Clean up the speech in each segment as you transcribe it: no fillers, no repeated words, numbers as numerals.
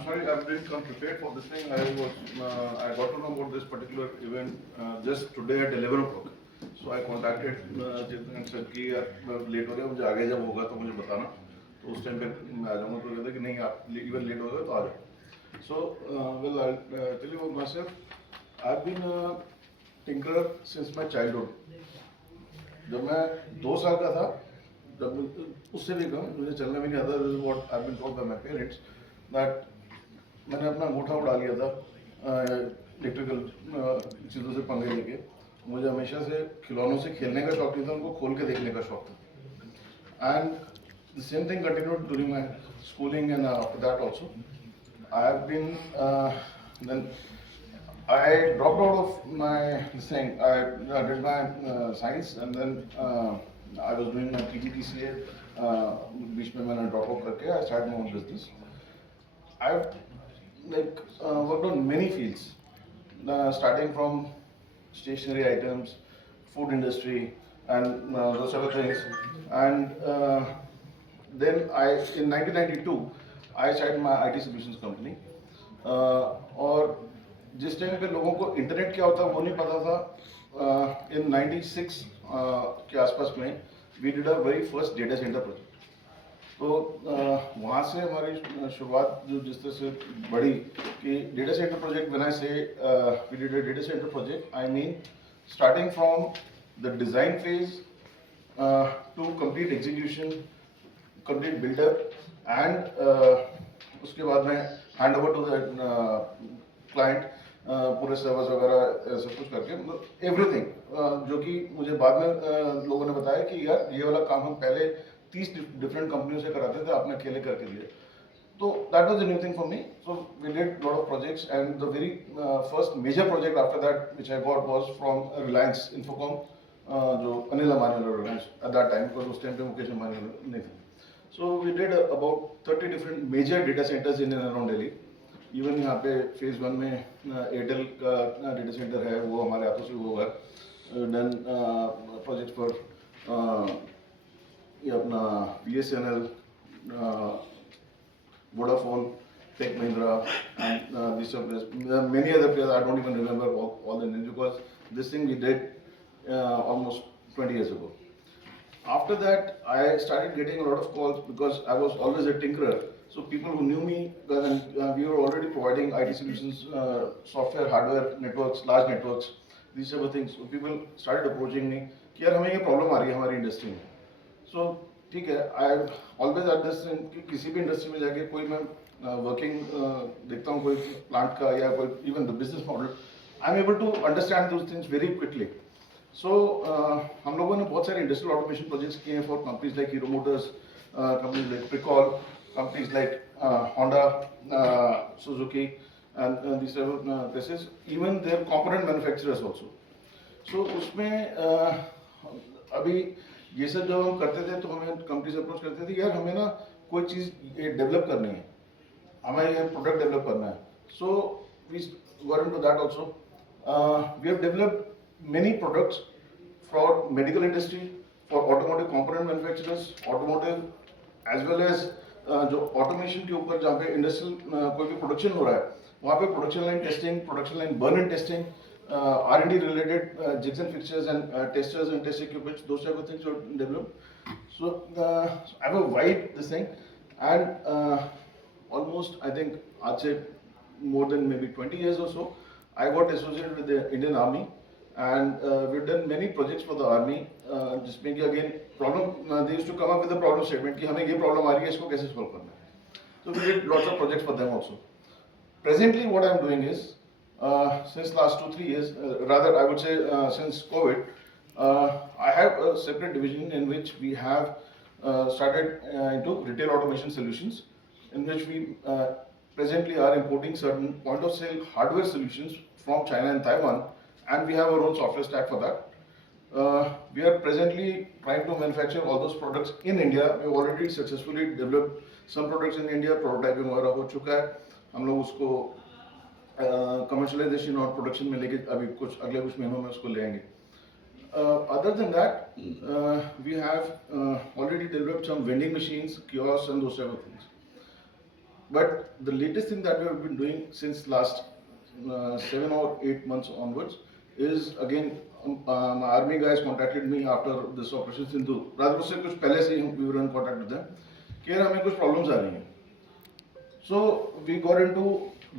I'm sorry, I didn't come prepared for this thing. I got to know about this particular event just today at 11 o'clock. So I contacted Chetan and said कि यार लेट हो गया, मुझे आगे जब होगा तो मुझे बताना. तो उस टाइम पे मैं आ जाऊँगा. तो कहते कि नहीं आप इवन लेट हो गए तो आ जाओ. So well, I'll tell you about myself. I've been a tinkerer since my childhood. जब मैं 2 साल का था, जब उससे भी कम मुझे चलना भी नहीं आता. This is what I've been told by my parents that मैंने अपना अंगूठा उड़ा लिया था इलेक्ट्रिकल चीज़ों से पंगे लेके. मुझे हमेशा से खिलौनों से खेलने का शौक नहीं था, उनको खोल के देखने का शौक था. And the same thing continued during my schooling and after that also. I have been then I dropped out of my this thing. I did my science and then I was doing my PGDCA. बीच में मैंने drop out करके I started my own business. I've worked on many fields, starting from stationery items, food industry, and those other things. And then in 1992, I started my IT solutions company. और जिस टाइम पे लोगों को इंटरनेट क्या होता है वो नहीं पता था. इन 96 के आसपास में we did a very first data centre project. तो वहाँ से हमारी शुरुआत जो जिस तरह से बढ़ी कि data centre project when I say we did a data centre project, I mean starting from the design phase to complete execution, complete buildup and उसके बाद में hand over to the client, पूरे सर्वर्स वगैरह सब कुछ करके मतलब एवरीथिंग. जो कि मुझे बाद में लोगों ने बताया कि यार ये वाला काम हम पहले 30 डिफरेंट कंपनियों से कराते थे, आपने अकेले करके दिए. तो that was a new thing for me. So we did lot of projects and the very first major project after that which I got was from Reliance Infocomm, जो अनिल अंबानी वाला Reliance at that time, because उस time पे मुकेश अंबानी नहीं थे. So we did about 30 different major data centers in and around Delhi. Even यहाँ पे फेज 1 में एयरटेल का डेटा सेंटर है, वो हमारे हाथों से हुआ है. डन प्रोजेक्ट फॉर ये अपना BSNL, Vodafone, Tech Mahindra, and these are many other players. I don't even remember all the names because this thing we did almost 20 years ago. After that, I started getting a lot of calls because I was always a tinkerer. So people who knew me, and we were already providing IT solutions, software, hardware, networks, large networks, these type of things. So people started approaching me कि यार हमें ये प्रॉब्लम आ रही है हमारी इंडस्ट्री में. सो ठीक है, आई ऑलवेज एट दिस कि किसी भी इंडस्ट्री में जाके कोई मैं वर्किंग देखता हूँ कोई प्लांट का या कोई even the business model, I am able to understand those things very quickly. So हम लोगों ने बहुत सारे इंडस्ट्रियल ऑटोमेशन प्रोजेक्ट्स किए हैं for companies like Hero Motors, companies like Pricol, companies like Honda, Suzuki, and these places, even their component manufacturers also. So उसमें अभी ये सब जब हम करते थे तो हमें कंपनी से अप्रोच करते थे यार हमें ना कोई चीज़ डेवलप करनी है, हमें ये प्रोडक्ट डेवलप करना है. So we got into that also. We have developed many products for medical industry, for automotive component manufacturers, automotive as well as जो ऑटोमेशन के ऊपर जहाँ पे इंडस्ट्रियल कोई भी प्रोडक्शन हो रहा है वहाँ पे production line testing, production line burn and testing, R&D related jigs and fixtures and testers and test equipment, those type of things were developed. So I have a wide this thing, and almost I think I'd say more than maybe 20 years or so, I got associated with the Indian Army, and we've done many projects for the army. जिसमें कि again problem they used to come up with a problem statement कि हमें ये problem आ रही है, इसको कैसे solve करना है. So we did lots of projects for them also. Presently what I'm doing is since last 2-3 years, rather I would say since COVID, I have a separate division in which we have started into retail automation solutions, in which we presently are importing certain point of sale hardware solutions from China and Taiwan, and we have our own software stack for that. We are presently trying to manufacture all those products in India. We have already successfully developed some products in India. Prototyping वगैरह हो चुका है, हम लोग उसको कमर्शलाइजेशन और प्रोडक्शन में लेके अभी अगले कुछ महीनों में उसको ले आएंगे. Other than that, we have already developed some vending machines, kiosks, and those type of things. But the latest thing that we have been doing since last 7 or 8 months onwards is again my army guys contacted me after this Operation Sindhu. rather उससे कुछ पहले से we were in contact with them कि यार हमें कुछ problems आ रही हैं. So we got into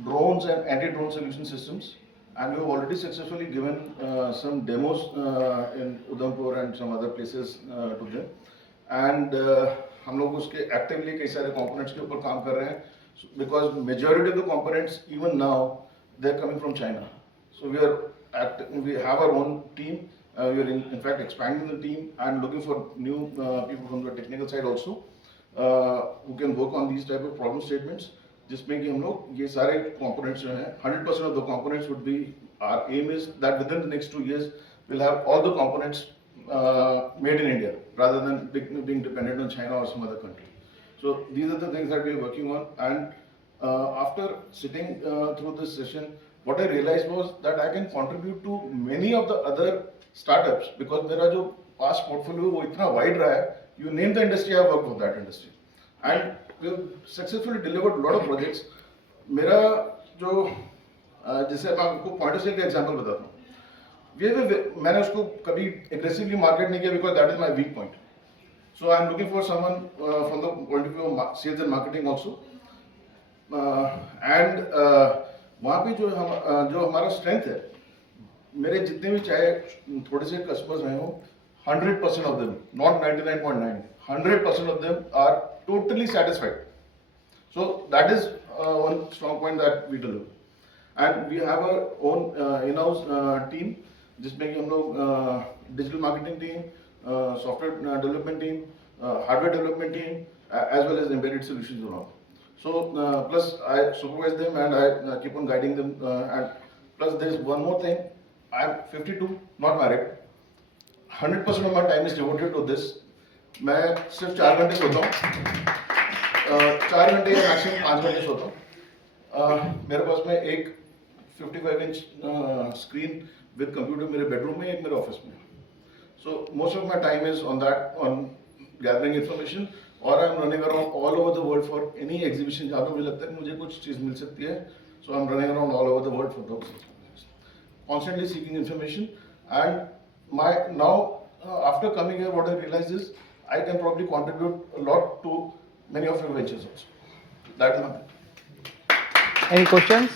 drones and anti-drone solution systems, and we have already successfully given some demos in Udhampur and some other places to them. And हम लोग उसके actively कई सारे components के ऊपर काम कर रहे हैं, because majority of the components even now they're coming from China. So we have our own team. We are in fact expanding the team and looking for new people from the technical side also who can work on these type of problem statements. जिसमें कि हम लोग ये सारे components जो हैं 100% of the components would be, our aim is that within the next 2 years we'll have all the components made in India rather than being dependent on China or some other country. So these are the things that we are working on, and after sitting through this session, what I realized was that I can contribute to many of the other startups because मेरा जो past portfolio वो इतना wide रहा है. You name the industry, I worked for that industry, and we have successfully delivered a lot of projects. मेरा जो जैसे मैं आपको पॉइंट ऑफ सेल का एग्जांपल बताता हूँ. मैंने उसको कभी aggressively market नहीं किया because that is my weak point. So I am looking for someone from the point of view of sales and marketing also. And वहाँ पे जो हमारा strength है, मेरे जितने भी चाहे थोड़े से customers रहे हो, 100% of them, not 99.9, 100% of them are totally satisfied. So that is one strong point that we deliver. And we have our own in-house team, जिसमें कि हम लोग digital marketing team, software development team, hardware development team, as well as embedded solutions around. So plus I supervise them and I keep on guiding them. And plus there is one more thing. I am 52, not married. 100% of my time is devoted to this. मैं सिर्फ 4 घंटे सोता हूँ, 4 घंटे या मैक्सिमम 5 घंटे सोता हूँ. मेरे पास में एक 55 इंच स्क्रीन विद कंप्यूटर मेरे बेडरूम में, एक मेरे ऑफिस में. So most of my time is on that, on gathering information, और I am running around all over the world for any exhibition जहाँ पे मुझे लगता है मुझे कुछ चीज़ मिल सकती है. So I am running around all over the world for those exhibitions, constantly seeking information. And now after coming here, what I realized is I can probably contribute a lot to many of your ventures also. That is one thing. Any questions?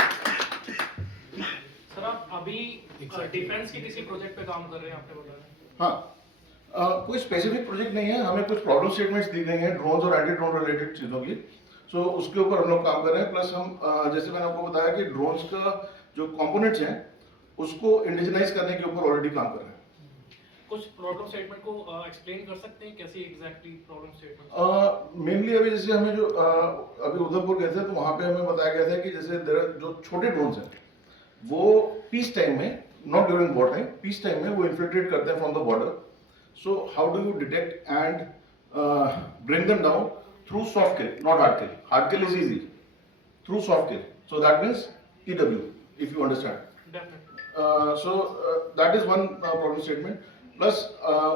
Sir आप अभी डिफेंस के किसी प्रोजेक्ट पे काम कर रहे हैं, आपने बताया. हाँ, कोई स्पेसिफिक प्रोजेक्ट नहीं है. हमें कुछ प्रॉब्लम स्टेटमेंट्स दी गई हैं ड्रोन्स और एंटी ड्रोन रिलेटेड चीज़ों की. सो उसके ऊपर हम लोग काम कर रहे हैं. प्लस हम जैसे मैंने आपको बताया कि ड्रोन्स का जो कंपोनेंट्स हैं उसको इंडिजिनाइज करने के ऊपर ऑलरेडी काम कर रहे हैं. कुछ प्रॉब्लम स्टेटमेंट को एक्सप्लेन कर सकते हैं, कैसी एग्जैक्टली प्रॉब्लम स्टेटमेंट? मेनली अभी जैसे हमें जो अभी उधमपुर गए थे तो वहाँ पे हमें बताया गया था कि जैसे जो छोटे ड्रोन्स हैं वो पीस टाइम में, not during war time, peace time में वो इन्फिल्ट्रेट करते हैं from the border. So how do you detect and bring them down through soft kill, not hard kill. हार्ड kill is easy, through soft kill. So that means EW, if you understand. So that is one problem statement. Plus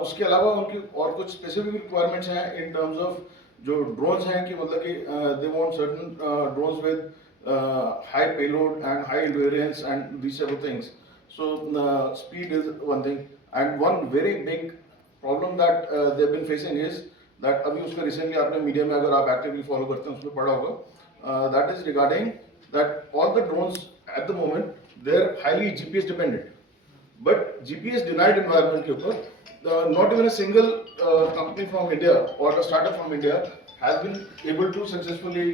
उसके अलावा उनकी और कुछ specific requirements हैं in terms of जो ड्रोन्स हैं कि मतलब कि they want certain drones with high payload and high endurance and these type of things. So speed is one thing, and one very big problem that they have been facing is that अभी उसका रिसेंटली आपने मीडिया में अगर आप actively follow करते हैं उसमें पढ़ा होगा, that is regarding that all the drones at the moment they are highly GPS dependent. But GPS denied environment के ऊपर, not even a single company from India or a startup from India has been able to successfully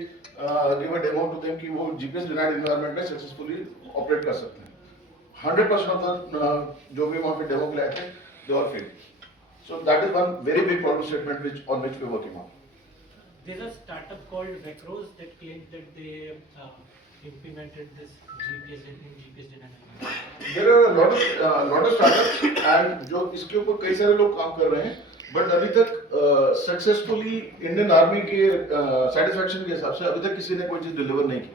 give a demo to them कि वो GPS denied environment में successfully operate कर सकते हैं. 100% of the जो भी वहाँ पे demo के लिए आए थे, they all failed. So that is one very big problem statement on which we are working on. There's a startup called Vecros that claimed that they implemented this GPS denial. There are a lot of startups and जो इसके ऊपर कई सारे लोग काम कर रहे हैं, बट अभी तक सक्सेसफुली इंडियन आर्मी के सेटिस्फैक्शन के हिसाब से अभी तक किसी ने कोई चीज डिलीवर नहीं की.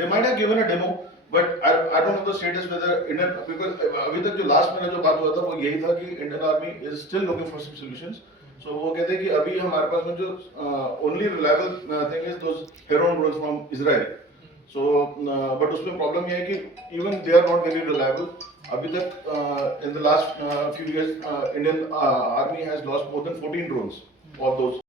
They might have given a demo, but I don't know the status whether Indian, because अभी तक जो लास्ट मेरा जो बात हुआ था वो यही था कि Indian army is still looking for some solutions. So वो कहते हैं कि अभी हमारे पास में जो only reliable thing is those Heron drones from Israel. So but उसमें प्रॉब्लम ये है कि even they are not very reliable. अभी तक in the last few years Indian army has lost more than 14 drones of those.